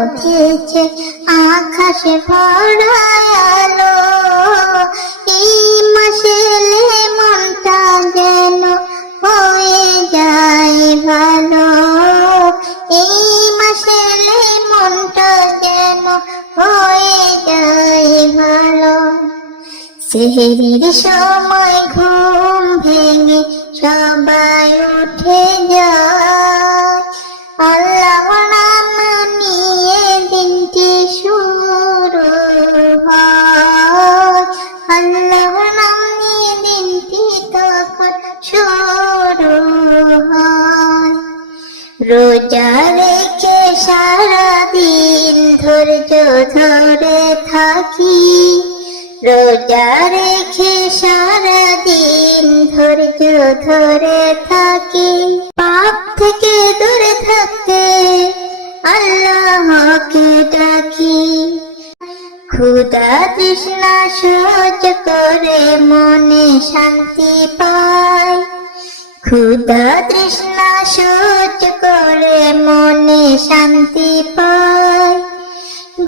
উঠেছে আকাশে ভরা আলো। এই মাসে এলে মনটা যেন হয়ে যায় ভালো। এই মাসে এলে মনটা যেন হয়ে যায় ভালো। সেহরির সময় ঘুম ভেঙে সবাই উঠে যায়, আল্লাহ নাম নিয়ে দিনটি শুরু হয়। আল্লাহ নাম নিয়ে দিনটি তখন শুরু হয়। রোজা রেখে সারাদিন ধৈর্য ধরে থাকি। রোজা রেখে সারাদিন ধৈর্য ধরে থাকি। পাপ থেকে দূরে থাকতে আল্লাহকে ডাকি। ক্ষুধা তৃষ্ণা সহ্য করে মনে শান্তি পায়। ক্ষুধা তৃষ্ণা সহ্য করে মনে শান্তি পায়।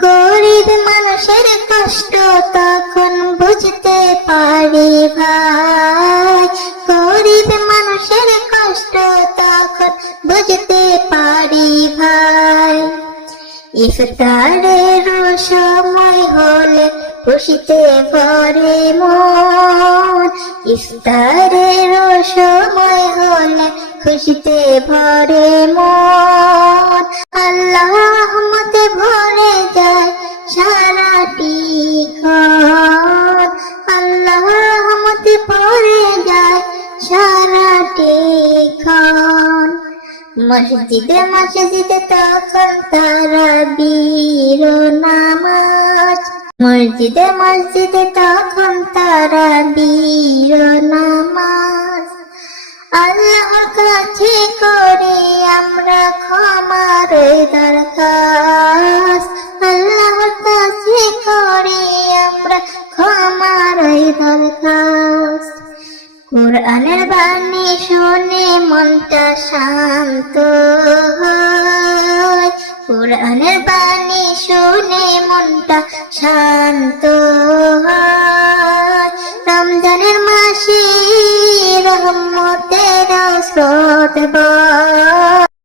গরিব মানুষের কষ্ট তখন বুঝতে পারি ভাই। গরিব মানুষের কষ্ট তখন বুঝতে পারি ভাই। ইফতারের সময় হলে খুশিতে ভরে মন। ইফতারের সময় হলে খুশিতে ভরে মন। আল্লাহ রহমতে ভরে যায় সারাটি ঘর। আল্লাহ রহমতে ভরে যায় সারাটি ঘর। মসজিদে মসজিদে তখন তারাবির নামাজ। মসজিদে মসজিদে তখন তারাবির নামাজ। আল্লাহর কাছে করি আমরা ক্ষমার দরখাস্ত। আল্লাহর কাছে করি আমরা ক্ষমার দরখাস্ত। কোরআনের বাণী শুনে মনটা শান্ত হয়। কোরআনের বাণী শুনে মনটা শান্ত হয়। রমজানের মাসে রহমতের স্রোত বয়।